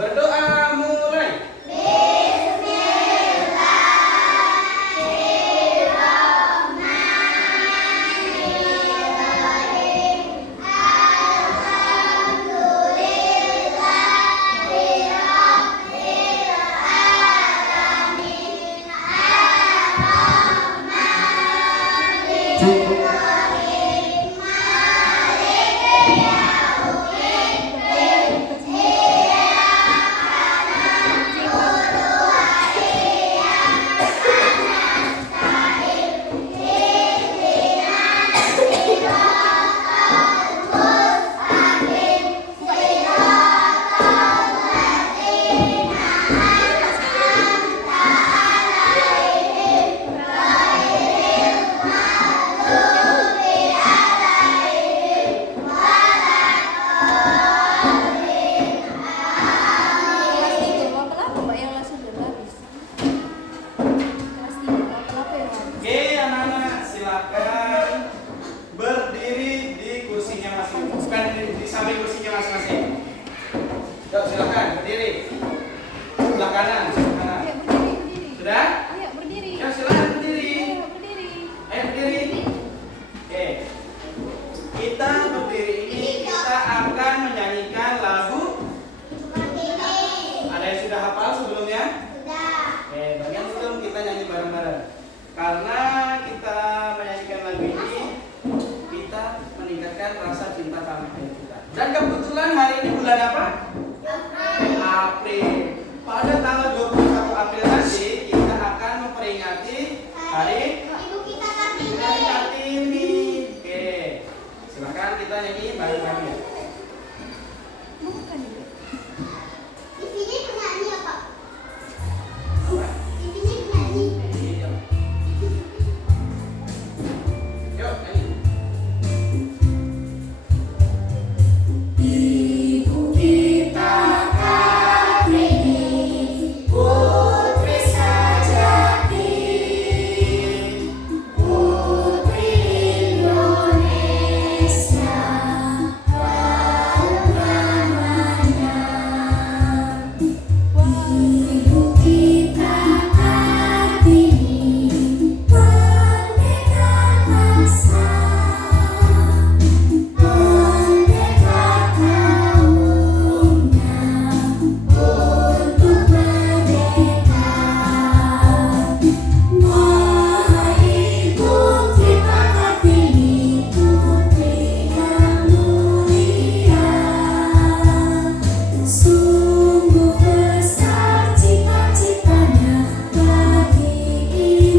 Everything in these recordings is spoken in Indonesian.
Berdoa mulai. Silakan berdiri di kursinya masing-masing. Bukan di samping kursinya masing-masing. Yuk, silakan berdiri. Sebelah kanan, sebelah kanan. Ayo berdiri. Sudah? Ayo berdiri. Yuk, silakan berdiri. Ayo berdiri. Ayo berdiri. Oke. Kita berdiri ini kita akan menyanyikan lagu. Ada yang sudah hafal sebelumnya? Sudah. Oke, bagian sebelum kita nyanyi bareng-bareng. Karena kita menyanyikan lagu ini, kita meningkatkan rasa cinta tanah air kita. Dan kebetulan hari ini bulan apa? April. Pada tanggal 21 April nanti kita akan memperingati hari Ibu kita Kartini. Hari Kartini. Oke, silakan kita nyanyi bareng-bareng. Bukan. Di sini penyanyi apa? Apa? Di sini penyanyi. Yuk, nyanyi. Ibu kita Kartini, putri sejati, putri Indonesia, harum namanya. Ibu kita Kartini, pendekar bangsa, pendekar kaumnya untuk merdeka. Wahai Ibu kita Kartini, putri yang mulia, sungguh besar cita-citanya bagi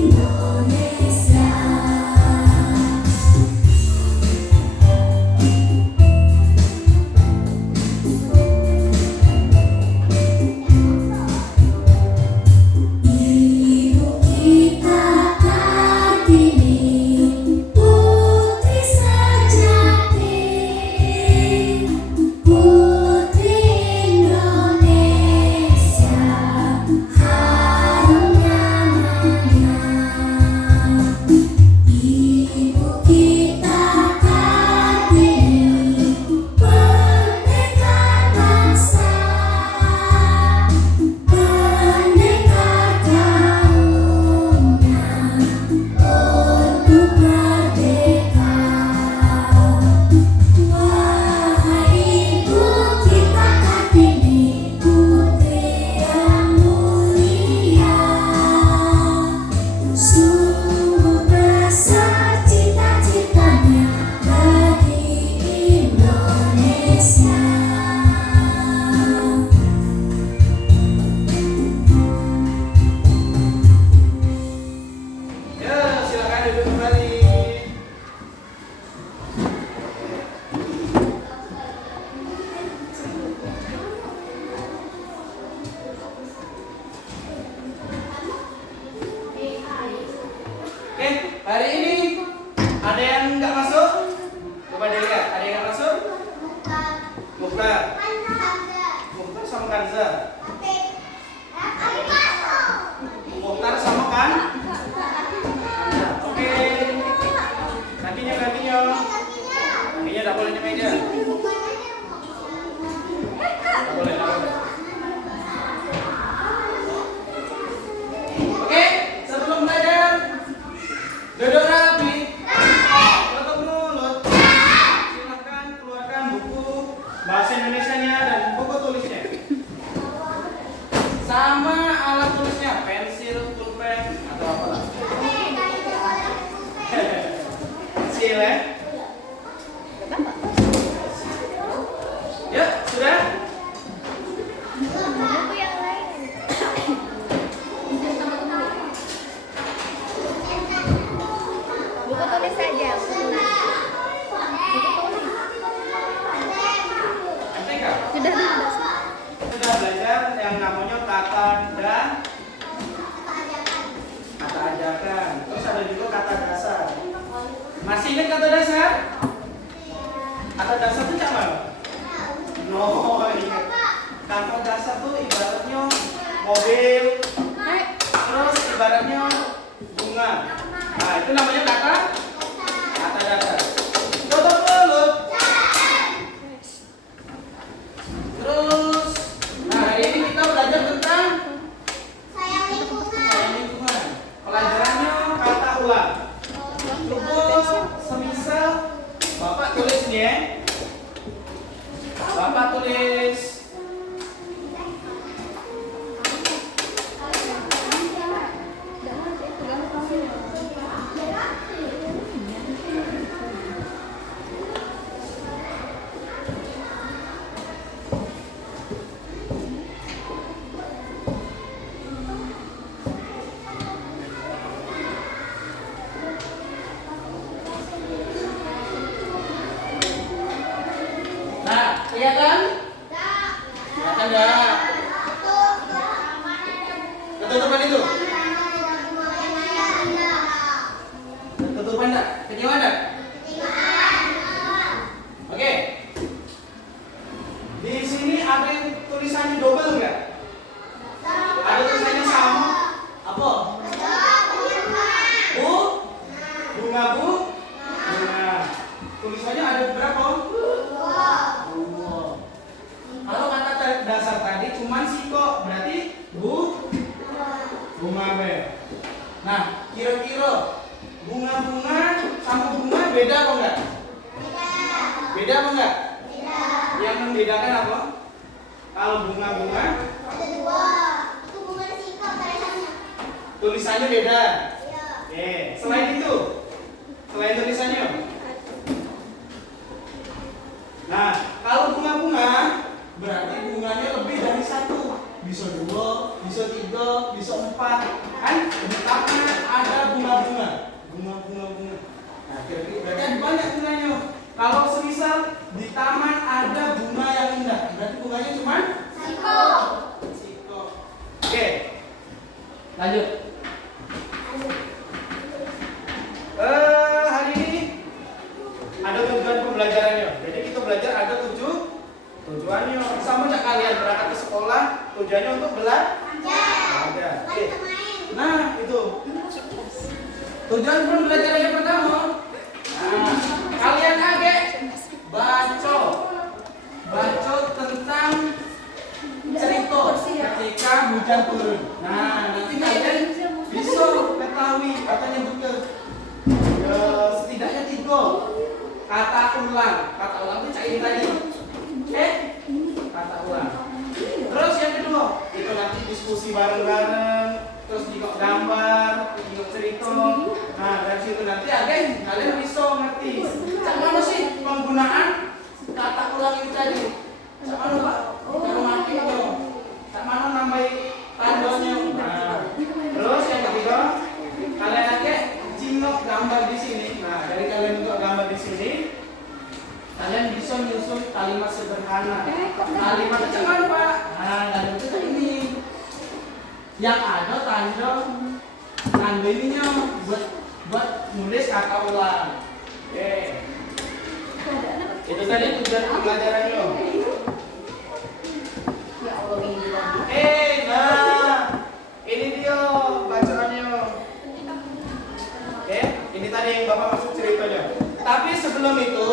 Indonesia. Ibu kita Kartini, putri sejati, putri Indonesia, harum namanya. Ibu kita Kartini, pendekar bangsa, pendekar kaumnya untuk merdeka. Wahai Ibu kita Kartini, putri yang mulia, sungguh besar cita-citanya bagi Indonesia. Ya, silakan duduk kembali. Oke, hari ini ada yang nggak masuk? Coba dilihat, ada yang nggak masuk? Mukhtar, Mukhtar sama Kanza. Mukhtar sama kan? Oke. Kakinya, kakinya. Kakinya nggak boleh di meja. Nggak boleh, nggak boleh. sama alat tulisnya, pensil, pulpen, atau apalah. Pensil ya. Yuk, sudah? Buku tulis saja. Sudah belajar yang namanya kata dan kata ajakan. Terus ada juga kata dasar. Masih ingat kata dasar? Kata dasar itu apa? No, ingat. Kata dasar tuh ibaratnya mobil. Terus ibaratnya bunga. Nah, itu namanya kata dasar. Tutup dulu. Terus, nah hari ini kita belajar tentang sayang lingkungan. Pelajarannya kata ulang. Terus, semisal Bapak tulis nih ya. Bapak tulis kelihatan? Kelihatan enggak? Ketutupan itu? Ketutupan enggak? Kenyawaan enggak? Oke. Di sini ada yang tulisannya double enggak? Ada tulisannya sama? Apa? Bu? Bunga bu? Bunga. Tulisannya ada berapa? Kalau kata dasar tadi cuman siko, berarti bunga be. Nah, kira-kira bunga-bunga sama bunga beda apa enggak? Beda apa enggak? Beda. Yang membedakan apa? Kalau bunga-bunga Itu bunga siko tulisannya. tulisannya beda. Iya. Oke, selain itu, selain tulisannya. Nah, kalau bunga-bunga berarti bunganya lebih dari satu, bisa 2, bisa 3, bisa 4. Kan di taman ada bunga-bunga. Nah, kira-kira berarti ada banyak bunganya. Kalau semisal di taman ada bunga yang indah, berarti bunganya cuma Siko. Oke. Lanjut. Hari ini ada tujuan pembelajarannya. Jadi kita belajar ada tujuannya. Sama nggak kalian berangkat ke sekolah tujuannya untuk belajar? Oke. Nah itu tujuan pembelajarannya pertama. Nah, kalian baca tentang cerita ketika hujan turun. Nah nanti kalian bisa ketahui katanya betul. Ya, setidaknya 3 kata ulang. Kata ulang itu cair tadi. Kata ulang. Terus yang kedua, itu nanti diskusi bareng-bareng, terus juga gambar, juga cerita. Nah, dari situ nanti kalian bisa ngerti. Cak mana sih penggunaan kata ulang itu tadi? Cak mana Pak? Cara makainya. Cak mana nambahi tandanya? Nah, terus yang ketiga, kalian jingok gambar di sini. Nah, dari kalian untuk gambar di sini, kalian bisa menyusun kalimat sederhana. Kalimat macam apa, Pak? Nah, itu ini. Yang ada tanda ininya buat nulis kata ulang. Oke. Itu tadi tujuan pembelajarannya. Ya Allah, ini lagi. Nah, ini dia bacaannya. Oke, ini tadi yang Bapak maksud ceritanya. Tapi sebelum itu,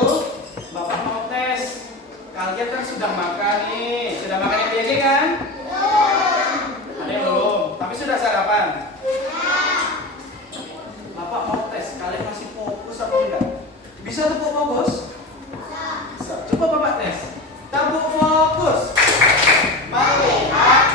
Bapak mau tes. Kalian kan sudah makan nih. Sudah makan yang biasa kan? Ada yang belum, tapi sudah sarapan. Bapak mau tes, kalian masih fokus apa enggak? Bisa tuh fokus? Bisa. Coba Bapak tes. Tabuk fokus. Melihat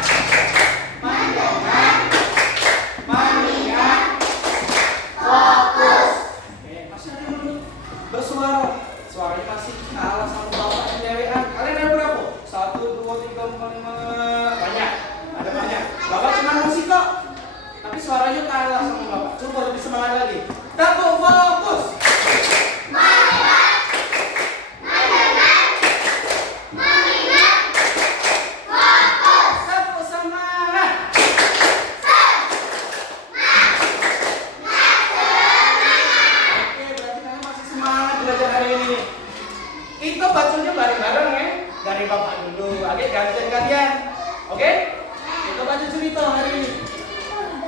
suaranya kalah sama Bapak. Coba lebih semangat lagi. Tepuk fokus. Tepuk semangat. Oke, berarti kalian masih semangat belajar hari ini. Kita bacanya bareng-bareng ya. Dari Bapak dulu. Oke, gantian kalian. Oke? Kita baca cerita hari ini.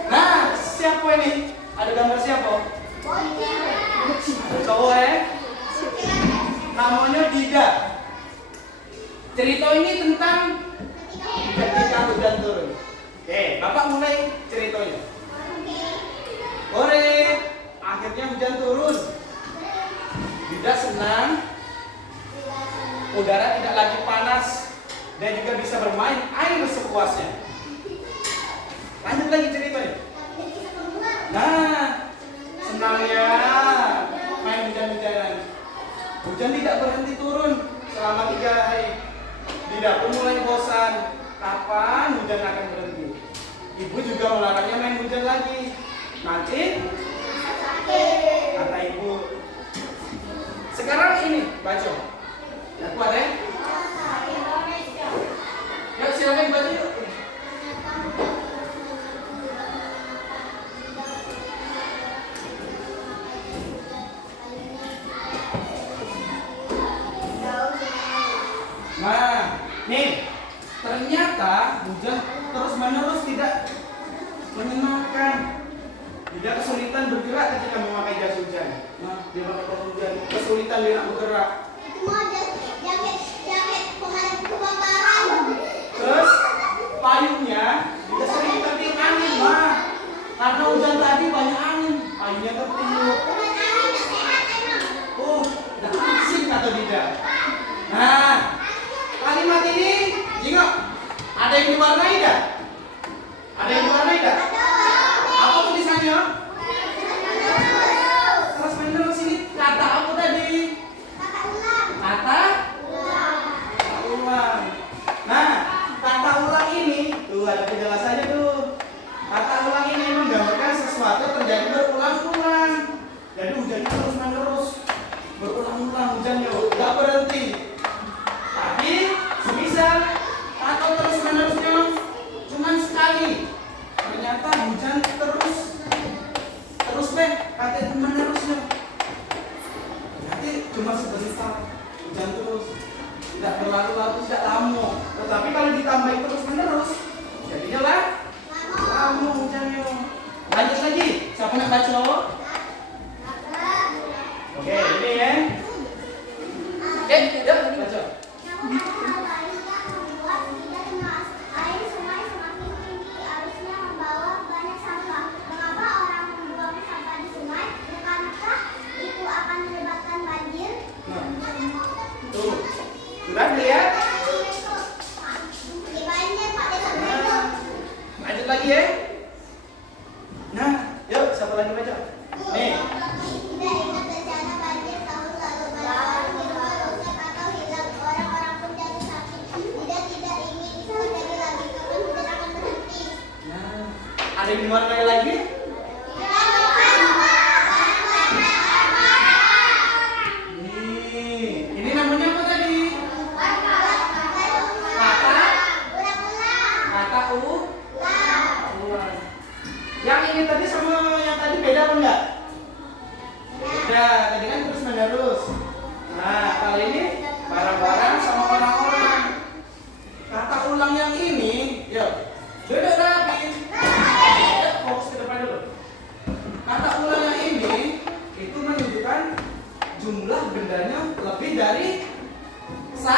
Nah, siapa ini? Ada gambar siapa? Ada cowok ya? Namanya Dida. Cerita ini tentang ketika hujan turun. Oke, Bapak mulai ceritanya. Sore, akhirnya hujan turun. Dida senang. Udara tidak lagi panas dan juga bisa bermain air sepuasnya. Lanjut lagi ceritanya. Nah, senangnya main hujan-hujanan. Hujan tidak berhenti turun selama 3 hari. Dida pun mulai bosan. Kapan hujan akan berhenti? Ibu juga melarangnya main hujan lagi. Nanti kata ibu. Sekarang ini baca. Ya kuat ya? Yuk silakan baca yuk. Nah, nih ternyata hujan terus-menerus tidak menyenangkan. Tidak kesulitan bergerak ketika memakai jas hujan. Nah, dia pakai jas hujan, kesulitan dia nak bergerak. Terus payungnya juga sering tertiup angin, Mah. Karena hujan tadi banyak angin, payungnya tertiup. Tidak asing kata Dida. Nah, kalimat ini, jingok, ada yang diwarnai dah? Ada yang diwarnai dah? Apa tulisannya? Terus menerus ini kata apa tadi? Kata ulang. Nah, kata ulang ini tuh ada penjelasannya tuh. Kata ulang ini menggambarkan sesuatu terjadi berulang-ulang. Jadi hujannya terus menerus, berulang-ulang hujannya, nggak berhenti. Tapi semisal atau terus menerusnya cuman sekali, ternyata hujan terus kata menerusnya. Berarti cuma sebentar hujan terus. Tidak berlalu-lalu, tidak lama. Tetapi kalau ditambahin terus-menerus, jadinya lah lama hujannya. Lanjut lagi. Siapa nak baca? Oke, ini ya. Yuk, baca. Tuh, sudah lihat? Lanjut lagi ya. Nah, yuk siapa lagi baca? Nih. Nah, ada yang diwarnai lagi? Ini namanya apa tadi? Kata ulang. Yang ini tadi sama yang tadi beda apa enggak? Beda, tadi kan terus menerus. Nah, kali ini barang-barang sama orang-orang. Kata ulang yang ini, yuk, duduk rapi. Yuk, fokus ke depan dulu. Kata ulang yang ini itu menunjukkan jumlah bendanya lebih dari 1.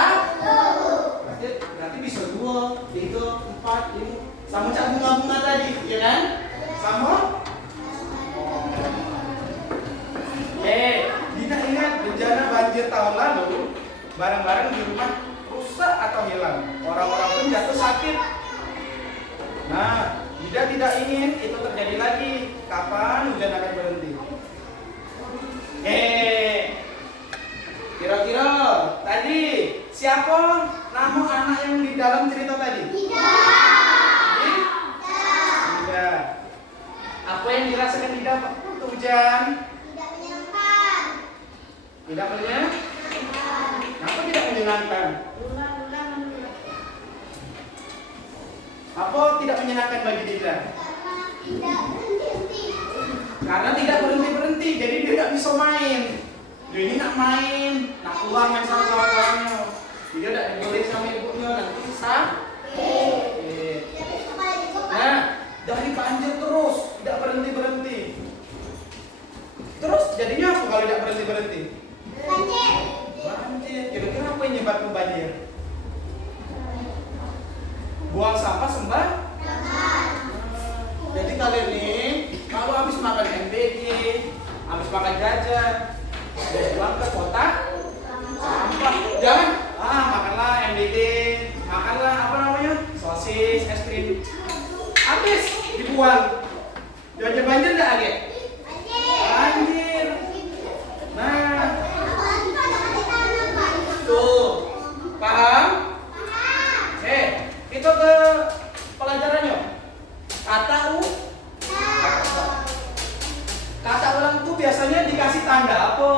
Berarti bisa 2, 3, 4, 5. Sama cak bunga-bunga tadi, ya kan? Sama? Tidak ingat bencana banjir tahun lalu, barang-barang di rumah rusak atau hilang. Orang-orang pun jatuh sakit. Nah, tidak ingin itu terjadi lagi. Kapan hujan akan berhenti? Kira-kira tadi siapa nama anak yang di dalam cerita tadi? Tidak. Apa tidak menyenangkan bagi Dinda? Karena tidak berhenti-henti. Karena tidak berhenti-berhenti, jadi dia tidak bisa main. Dia ini nak main, nak keluar main sama kawan-kawannya. Dia tidak boleh sama ibunya, nanti sakit. Tapi kepala juga Pak. Nah, dari banjir terus, tidak berhenti-berhenti. Terus jadinya apa kalau tidak berhenti-berhenti? Banjir. Banjir. Kira-kira apa yang menyebabkan banjir? Buang sampah sembarangan. Jadi kalian nih, kalau habis makan MBG, habis makan jajan, buang ke kotak sampah. Jangan, makanlah MBG, makanlah apa namanya, sosis, es krim. Habis dibuang. Jajan banjir nggak Age? Banjir. Nah, Apalagi kalau ada tanam Pak. tuh, paham? Itu ke pelajarannya. Kata ulang tuh biasanya dikasih tanda apa?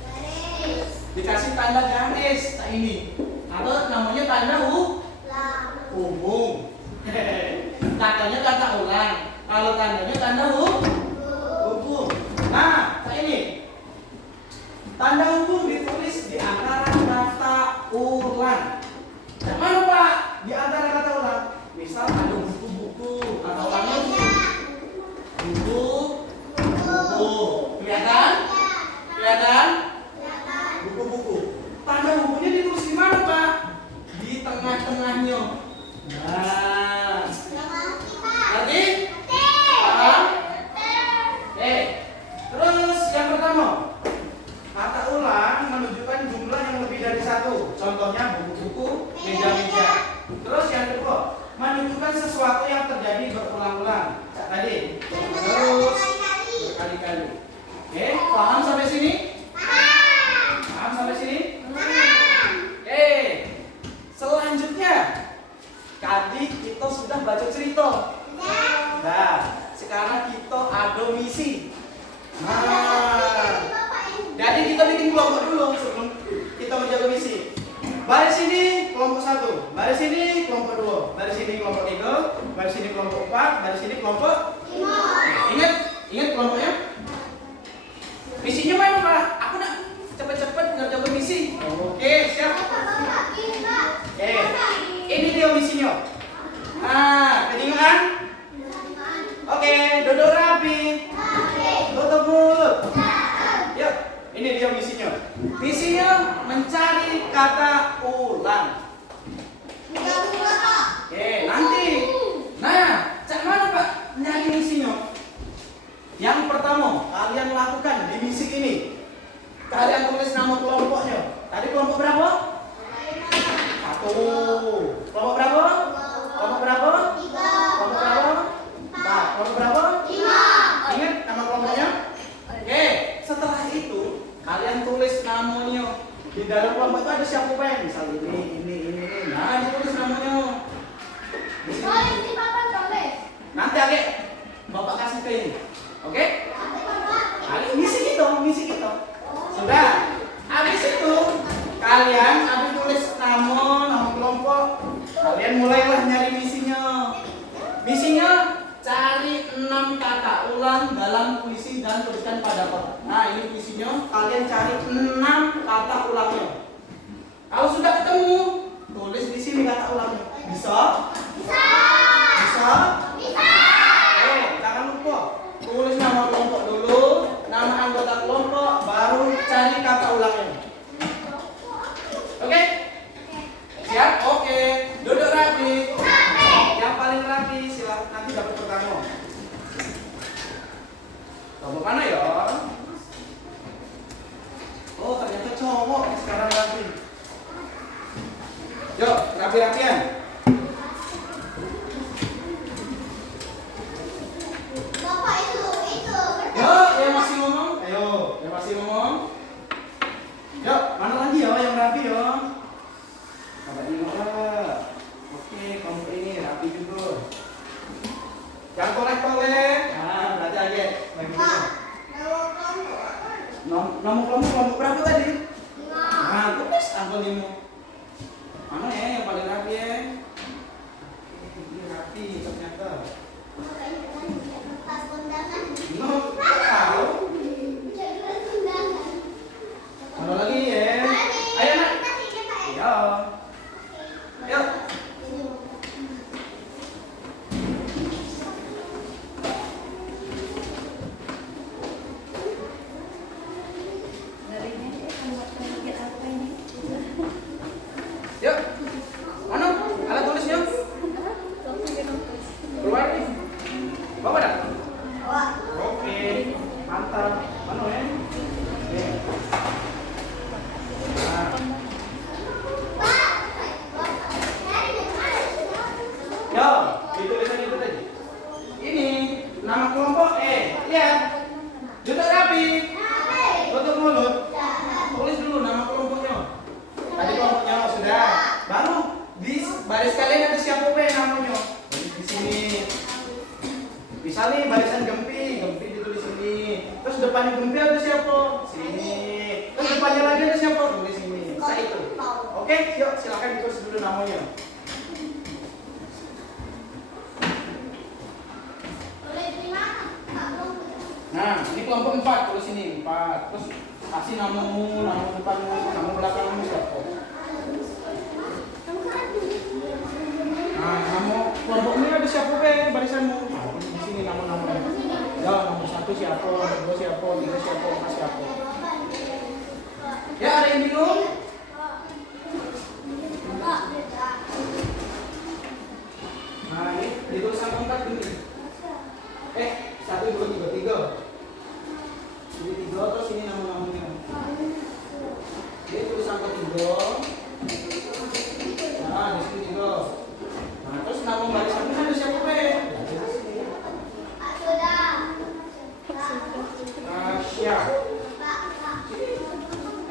Garis. Dikasih tanda garis. Nah ini. Atau namanya tanda hubung. Katanya kata ulang. Kalau tandanya tanda hubung. Nah, ini. Tanda hubung ditulis di antara kata ulang. Yang mana Pak? Di antara kata ulang. Misal ada buku-buku, kata ulangnya buku. Kelihatan? Kelihatan? Buku-buku. Tanda hubungnya ditulis di mana Pak? Di tengah-tengahnya. Nah, ngerti? Paham? Terus yang pertama, kata ulang menunjukkan jumlah yang lebih dari satu. Contohnya buku-buku, meja-meja. Terus yang kedua, menunjukkan sesuatu yang terjadi berulang-ulang. Tadi terus berkali-kali. Oke, paham sampai sini? Paham sampai sini? Oke. Selanjutnya, tadi kita sudah baca cerita. Nah, sekarang kita ada misi. Nah, jadi kita bikin kelompok dulu sebelum kita menjaga misi. Baris ini kelompok 1, baris ini kelompok 2, baris ini kelompok 3, baris ini kelompok 4, baris ini kelompok 5. Ingat kelompoknya? Misinya mana Pak? Aku nak cepat-cepat ngerjain misi. Oke, siap. Ini dia misinya. Kedengaran? Oke, duduk rapi. Tutup mulut. Yuk, ini dia misinya. Misinya mencari kata ulang. Oke, nanti. Nah, cak mana Pak nyari misinya? Yang pertama, kalian lakukan di misi ini. Kalian tulis nama kelompoknya. Tadi kelompok berapa? 1. Kelompok berapa? Kelompok berapa? 3. Kelompok berapa? 4. Kelompok berapa? 5. Ingat nama kelompoknya? Oke, setelah itu kalian tulis namanya. Di dalam kelompok itu ada siapa Pak? Misal ini. Nah, ditulis namanya. Di sini. Nanti Age, Bapak kasih ke ini. Oke? Misi kita. Sudah. Habis itu kalian habis tulis nama kelompok. Kalian mulailah nyari misinya. Misinya cari 6 kata ulang dalam puisi dan tuliskan pada kotak. Nah, ini puisinya. Kalian cari 6 kata ulangnya. Kalau sudah ketemu, tulis di sini kata ulangnya. Bisa? Bisa? Jangan lupa tulis nama kelompok dulu, nama anggota kelompok, baru cari kata ulangnya. Oke? Siap? Oke. Duduk rapi. Yang paling rapi silakan nanti dapat pertama. Kelompok mana ya? Oh, ternyata cowok sekarang rapi. Yuk, rapi-rapian. Bapak itu. Yuk, yang masih ngomong. Ayo, yang masih ngomong. Yuk, mana lagi ya yang rapi ya? Coba nengok. Oke, kelompok ini rapi juga. Yang kolek-kolek. Nah, berarti aja. Nomor kelompok berapa tadi? 5. Nah, tulis angka 5. Mana ya yang paling rapi ya? Yo, ditulisan itu tadi. Ini nama kelompok lihat. Duduk rapi. Tutup mulut. Tulis dulu nama kelompoknya. Tadi kelompoknya sudah. Baru di baris kalian ada siapa namanya. Di sini. Misalnya barisan Gempi ditulis sini. Terus depannya Gempi ada siapa? Sini. Terus depannya lagi ada siapa? Tulis sini. Saya itu. Oke, yuk silakan ditulis dulu namanya. Nah, ini kelompok 4, tulis ini 4. Terus kasih namamu, nama depanmu, nama belakangmu siapa? Nah, nama kelompok ini ada siapa barisanmu? Di sini nama-namanya. Ya, nomor 1 siapa, nomor 2 siapa, 3 siapa, 4 siapa. Ya, ada yang bingung? Nah, ini ditulis sama 4 gini. 1, 2, 3, 3. Ini 3, terus ini nama-namanya. Dia tulis angka 3. Nah, di sini 3. Nah, terus nama barisannya ada siapa, Tasya.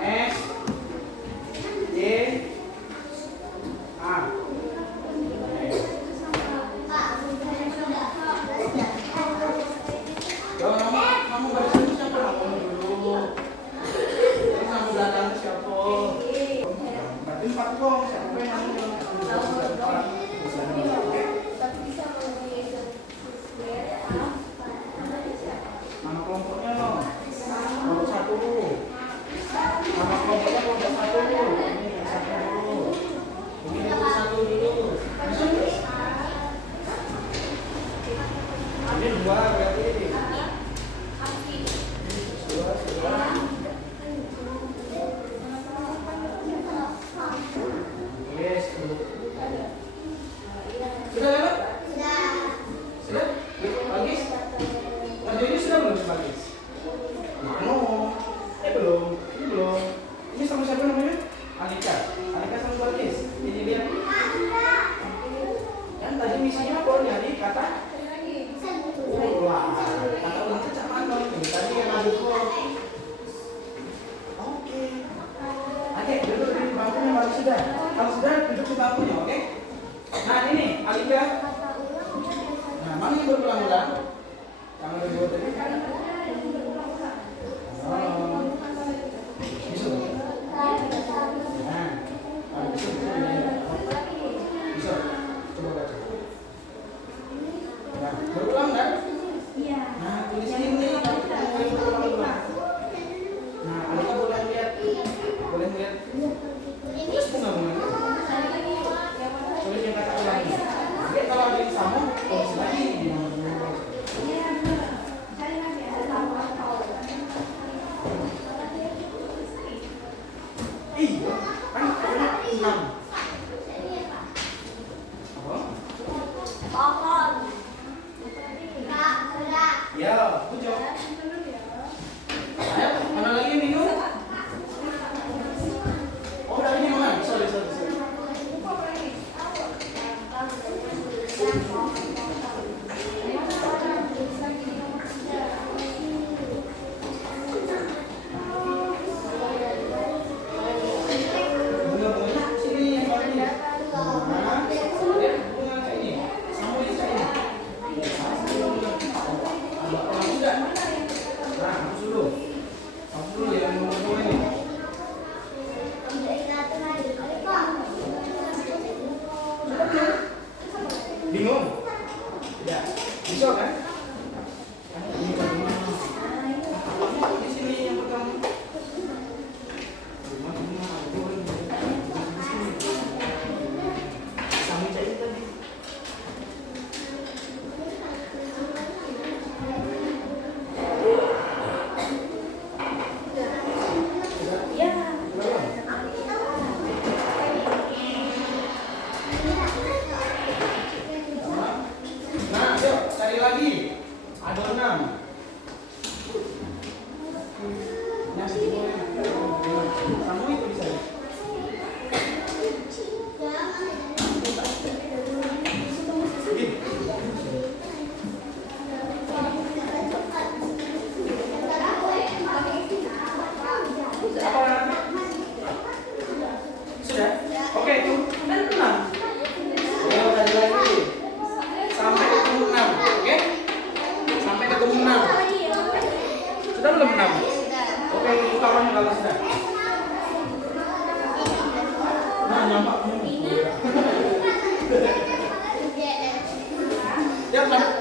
S D A. Kalau nama barisannya siapa? Nama dulu. Terus nama belakangnya siapa? Berarti 4 kok. Siapa yang namanya? Nama kelompoknya loh. Kelompok 1 dulu. Nama kelompoknya kelompok 1 dulu. Ini yang 1 dulu. Ini kelompok 1 dulu. Ini 2 berarti. Yes, sudah lewat? Sudah? Bagus? Lanjutnya sudah belum bagus? Belum. Ini belum. Ini sama siapa namanya? Alika. Alika sama Bagus. Ini dia. Kan tadi misinya apa nyari kata? Wah, kata ulang kecamatan. Ini tadi yang ada kok. Oke. Oke, duduk di bangkunya baru sudah. Kalau sudah duduk di bangkunya, oke? Nah ini Alika. Nah, mana yang berulang-ulang? Yang ada dua tadi. Bisa. Nah, bisa. Coba baca. Nah, berulang kan? Iya. Nah, tulis ini. Nah, Alika boleh lihat. Boleh lihat. Terus bunga-bunga. Tulis yang kata ulangi. Oke, kalau ada yang sama, tulis lagi di nomor. Iya, kan katanya 6. Apa? Ya, pujuk. Ayo, mana lagi yang bingung? Oh, udah ini mana? Sorry. Bunga-bunganya sini yang baru ini. Nah, lihat bunga kayak ini. Sama ini kayak ini. Ada orang muda. Nah, hapus dulu. Hapus dulu yang bunga-bunga ini. Bingung? Ya, bisa kan? Di sini yang pertama. Sama cair tadi. Nah, yuk cari lagi.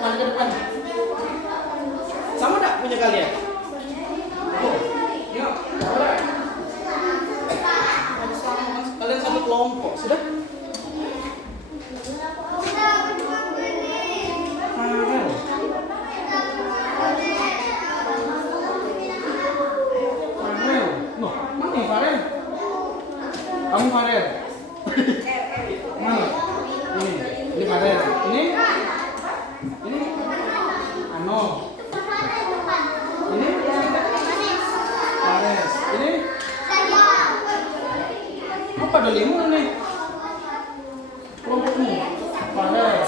ke depan. Sama enggak punya kalian? Oh, yuk. Kalian satu kelompok, sudah? Farel. Farel. Loh, mana yang Farel? Kamu Farel? Mana? Ini Farel. Ini? Ano? Ini? Fares. Ini? Apa dalimu ini? Kelompokmu? Farel.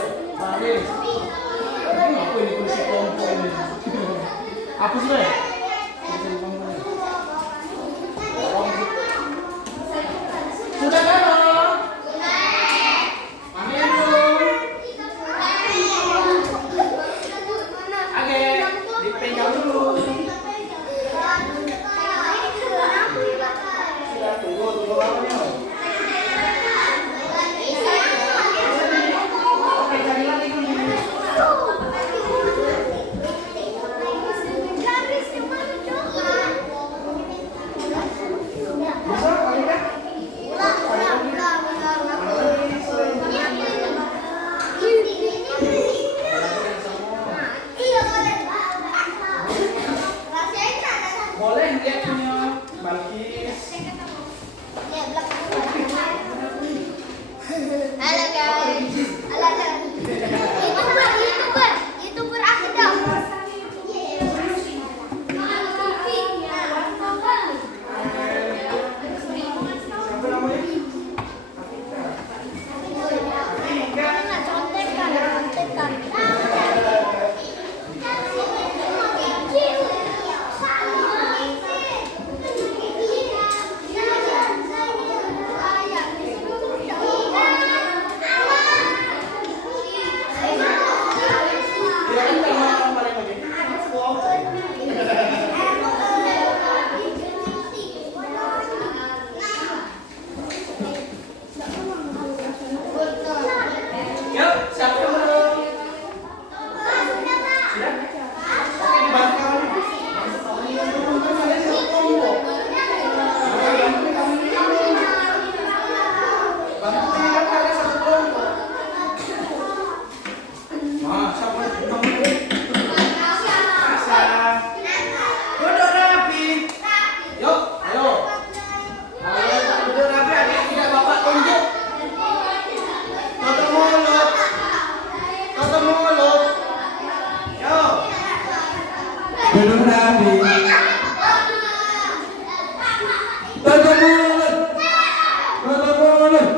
Fares. Ini apa ini kursi kelompok ini? Apa sih, Bay? Sudah kan? Amin belum? Oke, dipegang dulu. Sudah, tunggu awalnya. Oke, cari lagi dulu. Bisa, kali kan? Boleh dia punya Balkis. Halo guys. Halo. YouTuber aku dong. Siapa namanya? Kirain sama orang paling bagus. Yuk, siapa yang belum? Sudah? Oke, dibantu kawan. Kalian satu kelompok. Bantu kan kalian satu kelompok. Nah, siapa yang Asa. Duduk rapi. Yuk, ayo. Ayo, duduk rapi. Adik tidak bapak tunjuk. Tutup mulut. Tutup mulut. Yuk. Duduk rapi. Tutup mulut. Tutup mulut.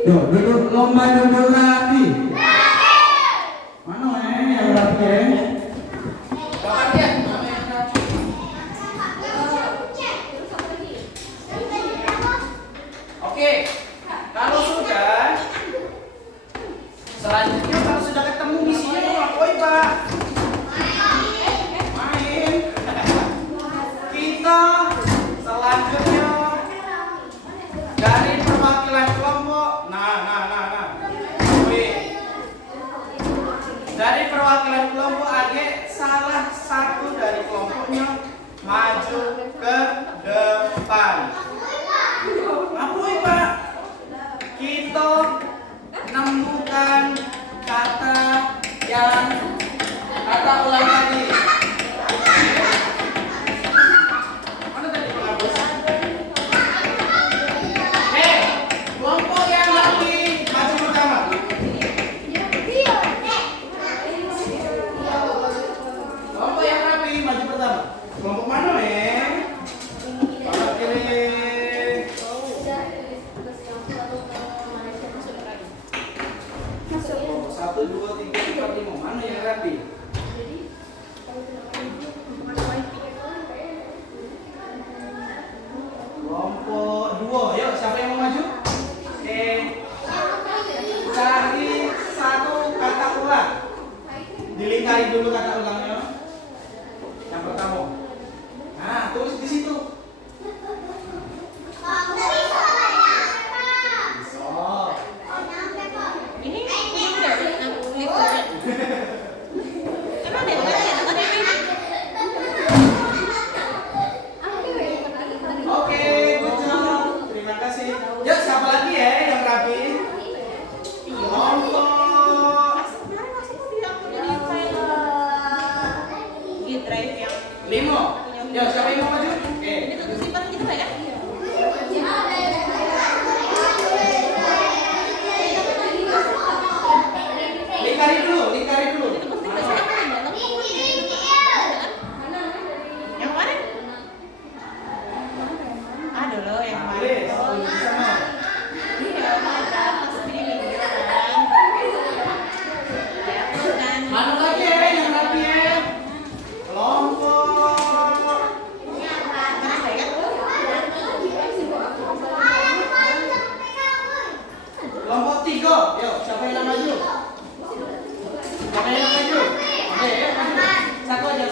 Yuk, duduk lomba duduk rapi. Mana yang rapi? Bapak dia. Nama yang rapi. Oke. Kalau sudah, selanjutnya kalau sudah ketemu misinya mau ngapain, Pak? Main. Kita selanjutnya dari perwakilan kelompok. Nah. Wih. Dari perwakilan kelompok adik, salah satu dari kelompoknya maju ke depan. Ngapain, Pak? Kita menemukan kata ulang tadi. Mana tadi penghapus? Kelompok yang rapi maju pertama. Kelompok yang rapi maju pertama. Kelompok mana, Bapak kiri. Oh, 1, 2, 3, 4, 5. Mana yang rapi? Kelompok 2. Yuk, siapa yang mau maju? Oke. Cari satu kata ulang. Dilingkari dulu kata ulangnya. Yang pertama. Nah, tulis di situ. So. Ini udah Yuk, siapa yang maju? Siapa yang maju? Oke, maju. Satu aja.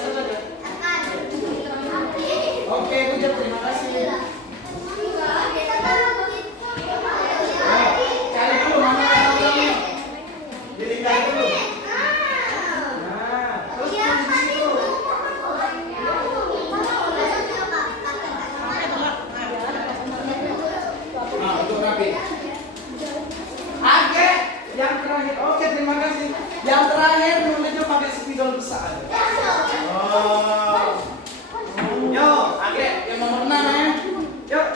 Oke, good job, terima kasih. Cari dulu mana orangnya. Dilingkari dulu. Nah, terus di situ. Nah, untuk rapi. Oke, yang terakhir. Oke, terima kasih. Yang terakhir menuju pakai spidol besar. Oh. Yo, Age, yang nomor 6 ya. Yuk,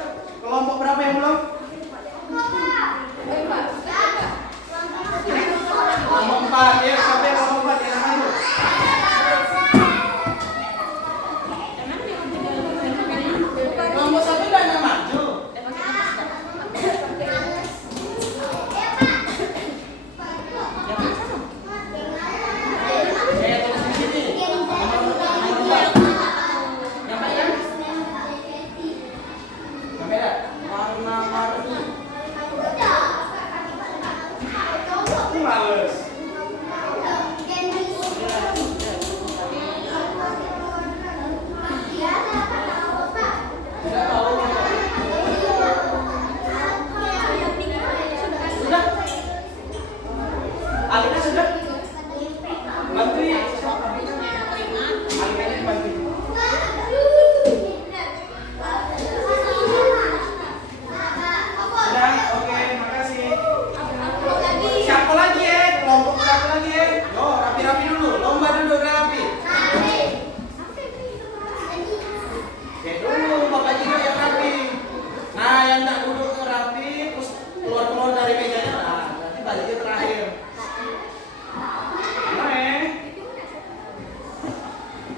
kelompok berapa yang belum? Kelompok 4, ya sampai kelompok 4 yang maju. Kelompok 1 udah yang maju. Saya tulis di sini. Nomor 4. Kamera warna-warni. Males. Tidak tahu. Sudah. Alina sudah. Bantuin. Alina dibantuin. Sudah, oke, makasih. Siapa lagi ya? Kelompok berapa lagi ya? Yo, rapi-rapi dulu. Lomba dulu rapi. Oke dulu, Bapak juga yang rapi. Nah, yang tak duduk rapi, terus keluar dari mejanya. Nah, berarti baliknya terakhir. Mana?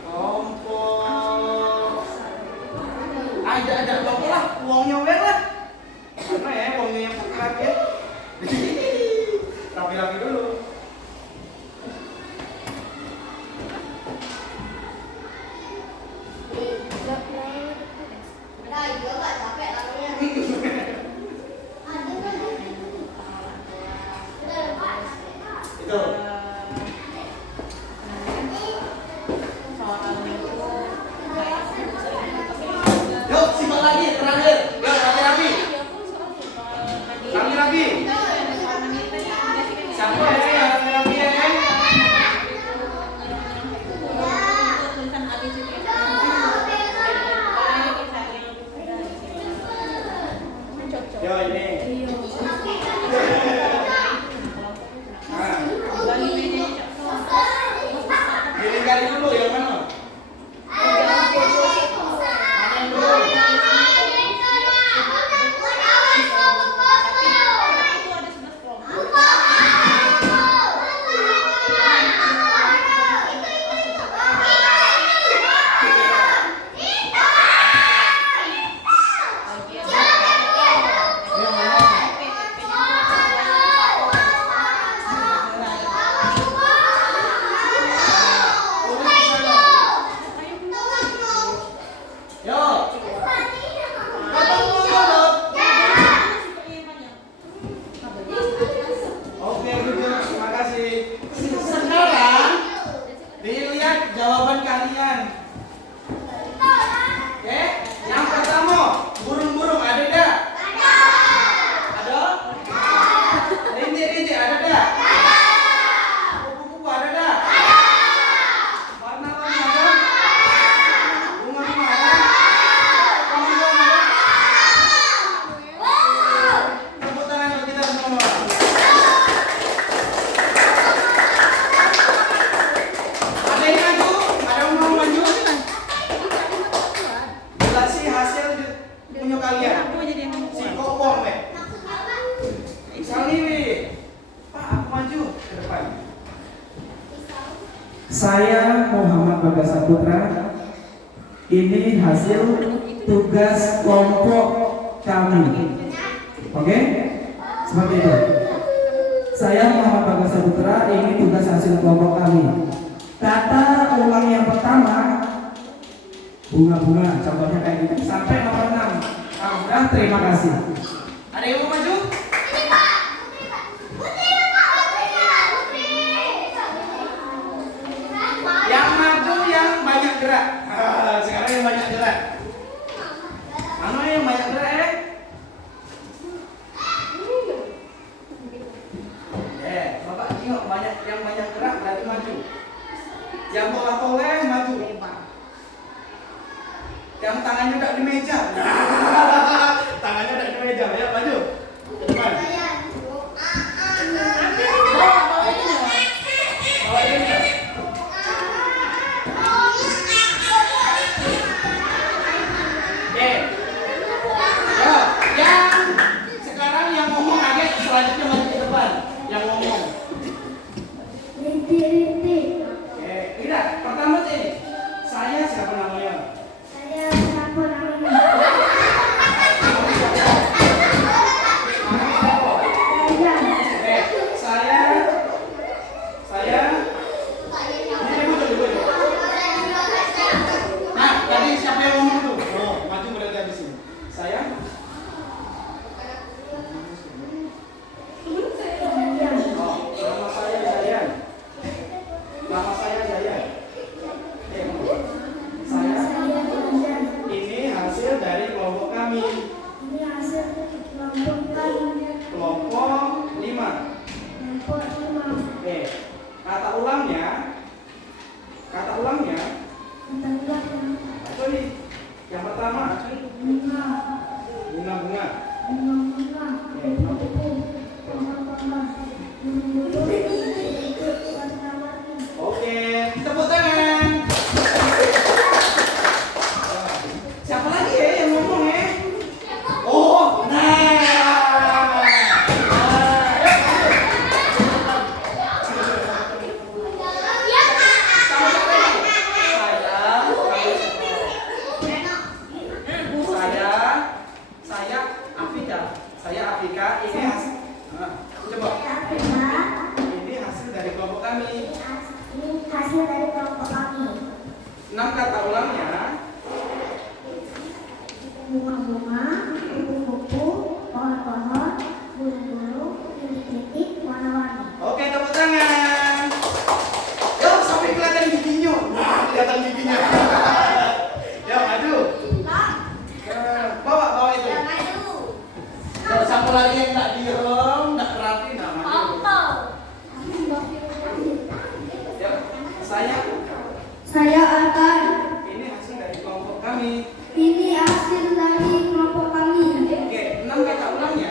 Kelompok. Ada kelompok lah, uangnya wer lah. Mana ya, uangnya yang rapi. Rapi-rapi dulu. Itu. Yuk, simak lagi terakhir. Yuk, rapi-rapi. Rapi-rapi. Siapa ya? Rapi-rapi ya. Yo ini. Nah. Dilingkari dulu yang mana? Yang dulu. Oke, terima kasih. Sekarang dilihat jawaban kalian. Oke, yang pertama, burung-burung ada enggak? Ada? Rintik-rintik ada enggak? Kupu-kupu ada enggak? Warna-warni ada? Bunga-bunga ada? Pohon-pohon ada? Tepuk tangan untuk kita semua. Ada yang maju? Ada yang mau maju? Jelas sih hasil punya kalian. Si Kopong, Pak. Saliwi. Pak, aku maju ke depan. Saya Muhammad Bagas Saputra. Ini hasil tugas kelompok kami. Oke? Seperti itu. Saya Muhammad Bagas Saputra. Ini tugas hasil kelompok kami. Kata ulang yang pertama bunga-bunga. Contohnya kayak gitu. Sampai nomor 6. Nah, terima kasih. Ada yang mau maju? Ini Pak, Putri Pak, Putri. yang banyak gerak berarti maju. Yang toleh-toleh maju. Yang tangannya udah di meja. Tangannya udah di meja, ya maju. Ke depan. Bawa ini ya. Bawa ini ya. Oke. Ya, yang sekarang yang ngomong aja selanjutnya maju ke depan. Yang ngomong. Tidak. Pertama ini. Saya siapa namanya? Nah, tadi siapa yang ngomong tuh? Oh, maju berarti habis ini. Saya? Oh, nama saya Zayan. Nama saya Zayan. Saya? Ini hasil dari kelompok kami. Kelompok 5. Kata ulangnya. Sorry. Yang pertama, bunga-bunga. Oke, tepuk tangan. Siapa lagi ya yang ngomong ya? Oh, saya Afika. Ini hasil. Coba. Ini hasil dari kelompok kami. 6 kata ulangnya. Bunga-bunga, kupu-kupu, pohon-pohon, burung-burung, titik-titik, warna-warni. Oke, tepuk tangan. Yo, sampai kelihatan giginya. Nah, kelihatan giginya. Yo, maju. Bawa itu. Kalau siapa lagi yang tak diem, tak rapi, nah maju. Ya, Saya akan. ini hasil dari kelompok kami. Ini hasil dari kelompok kami. Oke, 6 kata ulangnya.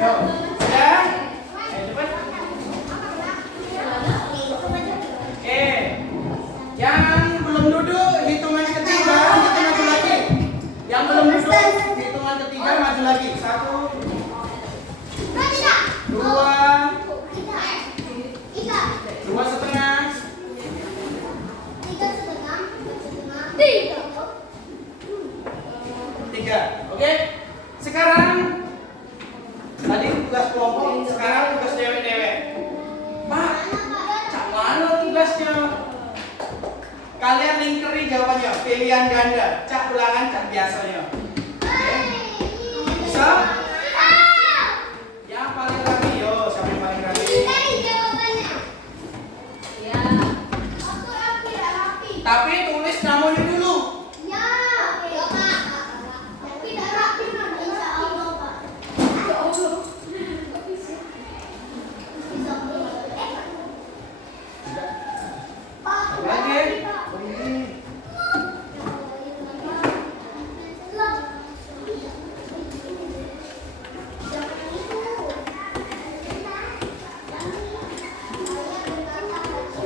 Yo, sudah? Ayo cepat. Oke. Yang belum duduk hitungan ketiga kita maju lagi. Yang belum duduk hitungan ketiga maju lagi. 1, 2, 2,5. 3. Oke. Sekarang tadi tugas kelompok, sekarang tugas dewek-dewek. Pak, cak mana tugasnya? Kalian lingkeri jawabannya, pilihan ganda, cak ulangan, cak biasanya. Oke. Bisa? Yang paling rapi, yo, siapa yang paling rapi? Tapi tulis namanya dulu. Lagi.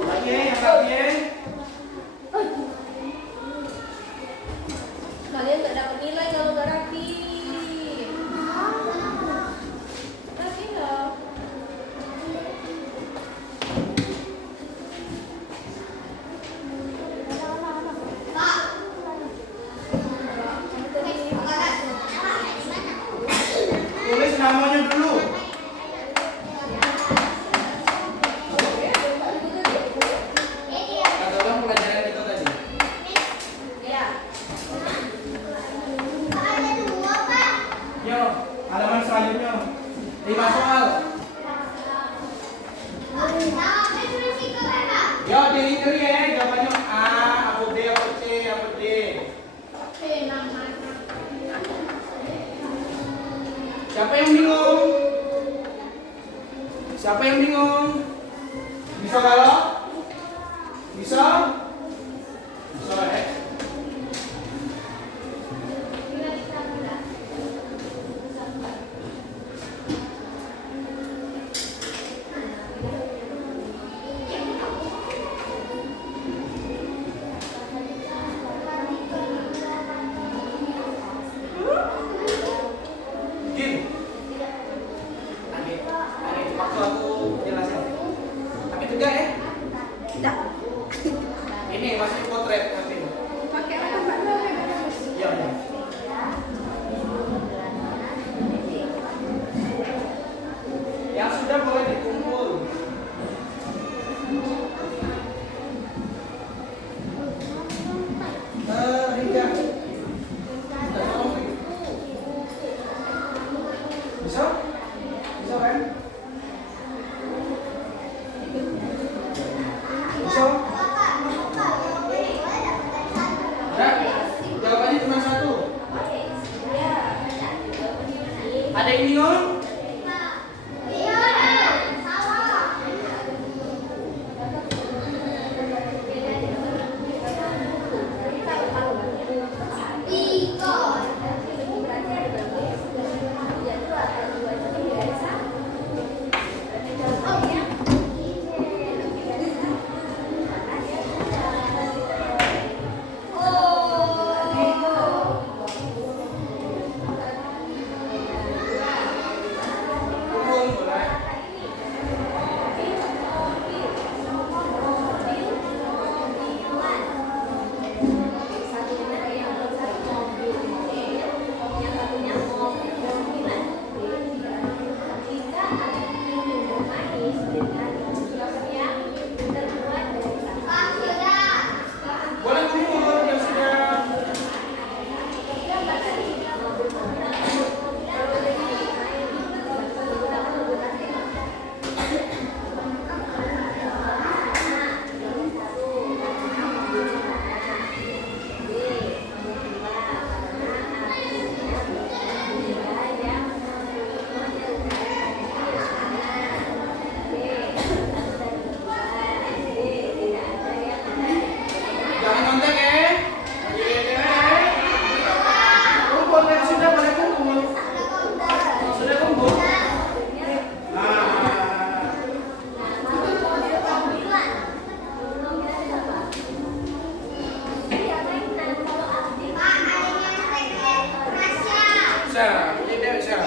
Lagi yang rapi. Kalian nggak dapat nilai kalau nggak rapi. Rapi loh. Tulis namanya dulu. Kata orang pelajaran kita tadi. Ya. Yo, halaman selanjutnya 5 soal. Yo, diri-diri ya, jawabannya A, apa B, apa C, apa D. Siapa yang bingung? Siapa yang bingung? Bisa kalau? Bisa? Bisa ya? Gini. Waktu aku jelasin. Tapi tegak ya? Tidak. Ini masih potret nanti. Pakai apa Pak? Iya, iya. Yang sudah boleh dikumpul. Rika. Bisa? Bisa kan? Bisa? Enggak? Jawabannya cuma 1. Ada yang bingung? Sa, punya Dewi sa.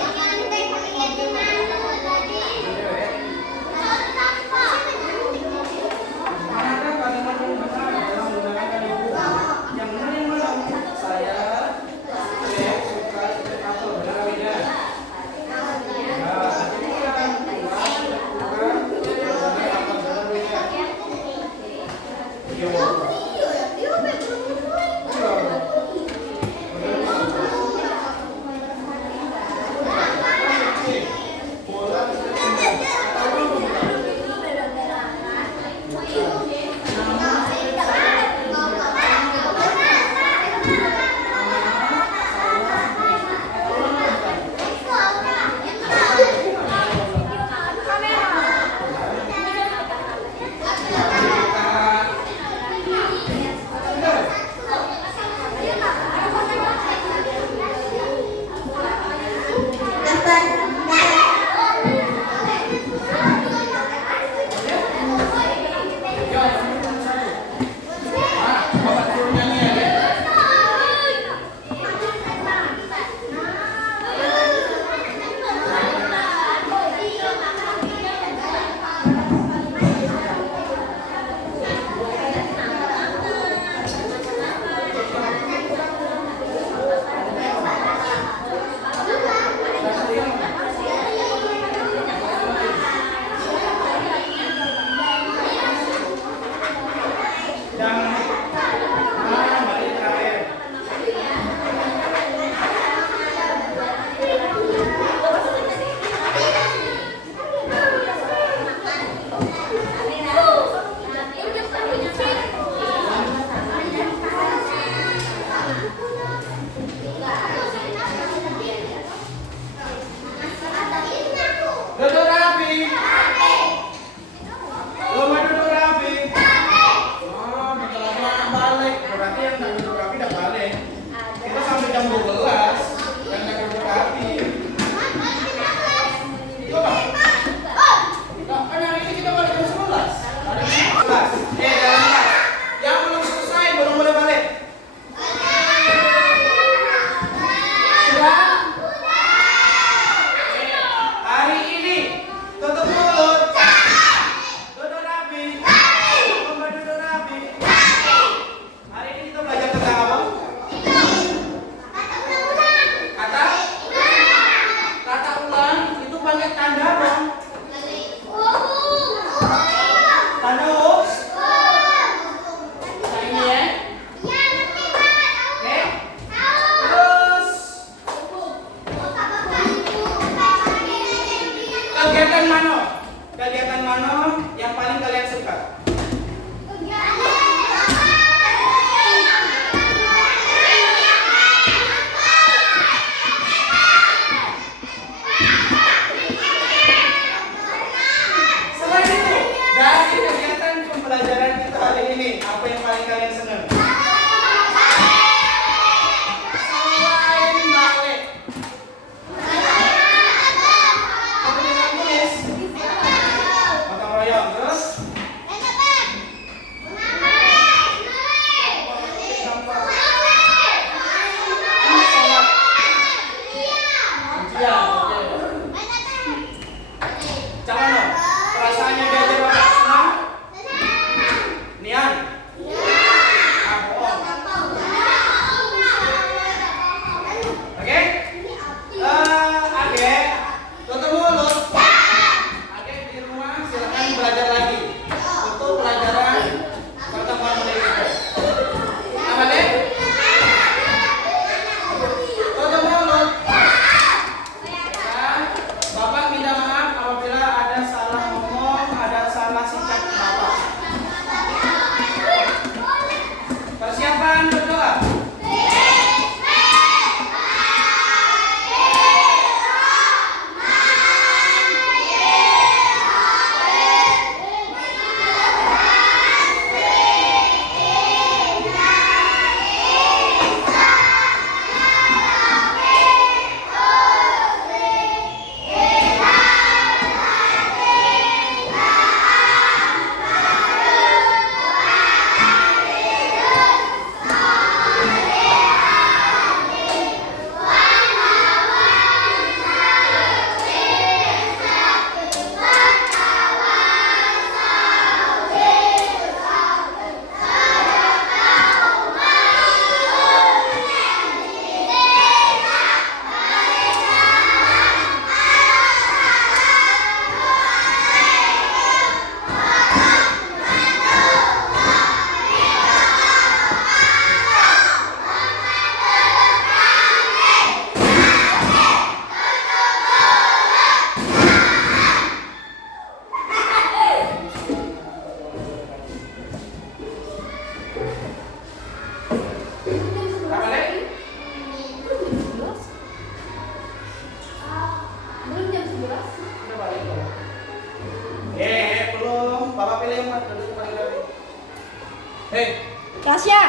Mana kalimat yang benar dalam menggunakan kalimat yang mana yang mana? Saya suka apel, benar atau tidak? Hei, Tasya.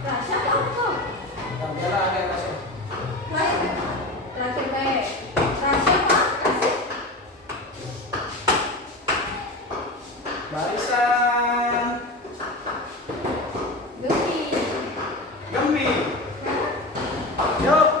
Tasya apa? jalan agak Tasya. Terakhir baik. Tasya apa? Barisan. Gempi. Gembi. Yuk.